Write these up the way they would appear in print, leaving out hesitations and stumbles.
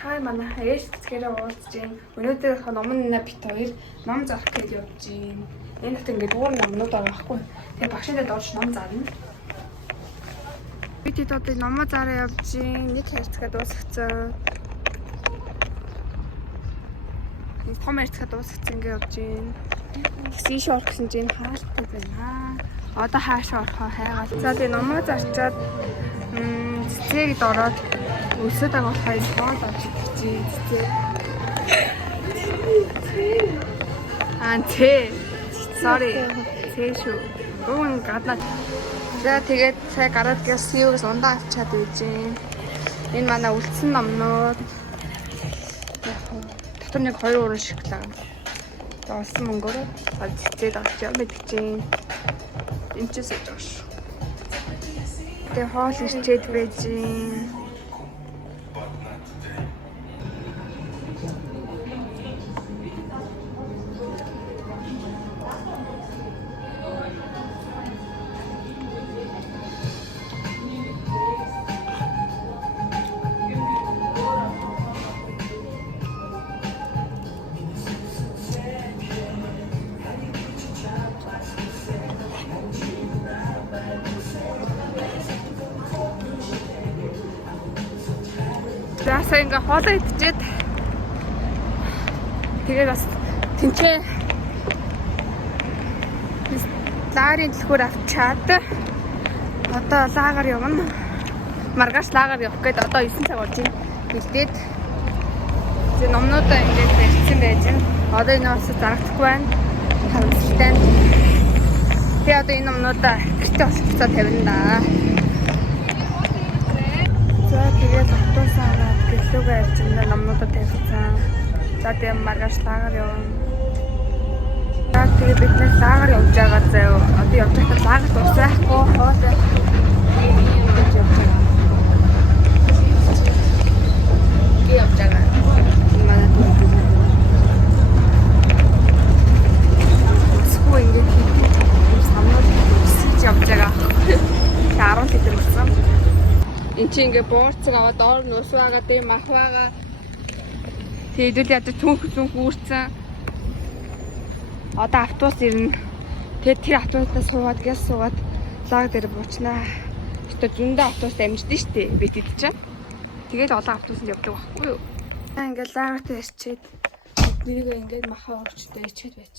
Хай манай ээж цэцгээрээ уулзж байна. Өнөөдөр номын бит хоёр ном зарах гэж явж байна. Энэ хот ингээд өөр номнууд байгаа байхгүй. Тэгээ багшиндээ дорж ном зарна. Бид хэд одоо номоо зараа явж байна. Нэг хайрцгаа дуусгацсан. Нэг том хайрцгаа дуусгацсан ингээд явж байна. Сиш орох гэсэн чинь хаалттай байна. Одоо хаашаа орохоо хайгаад. За тэгээ номоо зарчаад цэцгээд ороод өсөд байгаа хай лоод очиж цэцээ. Sorry. Цээшүү. Гүн гаднаа. За тэгээд цай гараад гисюгс ундаа авчаад үйжээ. Энэ манай үлдсэн номнууд. Дотор нэг 2 уран шоколад. Олсон мөнгөөр цэцээд авчаа мэдчихээн. Энд ч сэж байгаа шүү. Тэгээ хоол ирчээд байжээ. Заасаа ингээ хоолоо идчихэд тэгээд бас тэнцээ ларын төлхөр авчаад одоо лагаар явна. Маргааш лагаар явах гээд одоо 9 цаг болж байна. Бэлдээд зөв номнуудаа ингээд барьсан байж байна. Одоо энэ бас зарагдахгүй байна. Тавцтай. Тэгээ одоо энэ номнуудаа гэртээ олцоо тавина да. За тэгээд автобусаа гэлүүгээ явж номнуудад тавьсан. За тэгээд маргааш лагаар явна. За тэгээд бид нэр лагаар явж байгаа заяа. Одоо явж байхдаа лагаар дуусахгүй хоол явж байгаа. Явж байгаа. Манай скуу ингээд хийх самнууд хийж явж байгаа. 10 литр болсон. Энд чи ингээ буурцаг аваад доор нь ус байгаа, тийм мах байгаа. Тэгээд үл ядаж түүх үүрцэн. Одоо автобус ирнэ. Тэгээд тэр автобусаа суугаад гяс суугаад лаг дээр буучнаа. Өөртөө зөндөө автобус амждээ штэ бид хэд ч. Тэгээд олон автобусанд явдаг байхгүй юу? Ингээ лагтай ирчээд нэрийгээ ингээ махаа өөрчдөө ичээд байж.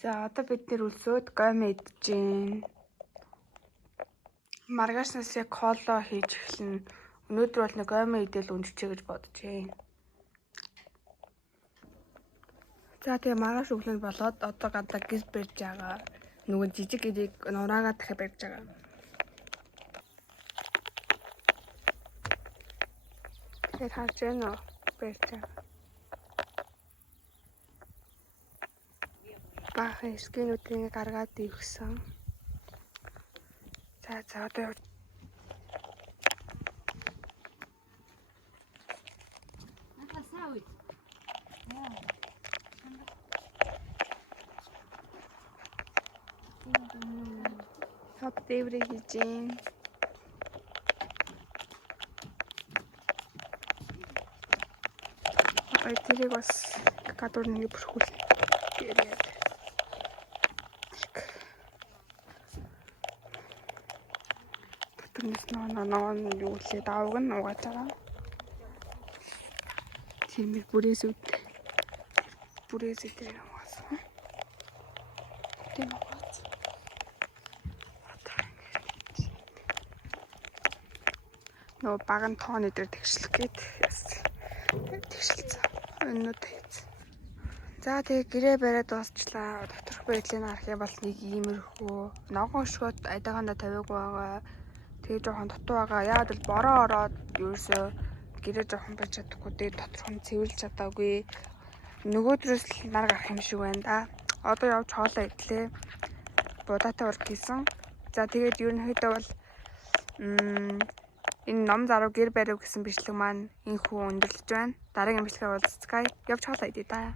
За одоо бид нэр өлсөөд гомь идэж гин. Маргаашнаас яг коло хийж эхэлнэ. Өнөөдөр бол нэг гомь идэл өндөчөө гэж бодож байна. За тэгээ маргааш өглөө болоод одоо гадаа гис барьж байгаа. Нөгөө жижиг гэдгийг нураагаа дахиад барьж байгаа. Тэгээд харж байна уу? Барьж байгаа. Баахан скинүүдийг гаргаад ивгсэн. За одоо хот дэврэ хийж гин. Тэрийг бас гадуур нэг бүрхүүл гэрээд. Тэрнээс нөгөө юу лээ давг нь угааж байгаа. Тийм бүрээсүүд дээр угаасан. Тийм угааж. Нөгөө баган тооны дээр тэгшлэх гээд тэгшилцээ. Өнөөд хийц. За тэгээ гэрээ бариад дуусчлаа. Доторх байдлыг харах юм бол нэг иймэрхүү ногоон өшгөөд айдагаанда тавиагүй байгаа. Тэгээ жоохон дутуу байгаа. Яагаад бол бороо ороод ерөөсөө гэрээ жоохон байж чадахгүй. Тэгээ доторх нь цэвэрлж чадаагүй. Нөгөөдрөөс л нар гарах юм шиг байна да. Одоо явж хоолоо идлээ. Будаатай урд хийсэн. За тэгээд ерөнхийдөө бол энэ ном зарав гэр барив гэсэн бичлэг маань энхүү өндөрлөж байна. Дараагийн бичлэгээр уулзцгаая. Явж хоолоо идээ да.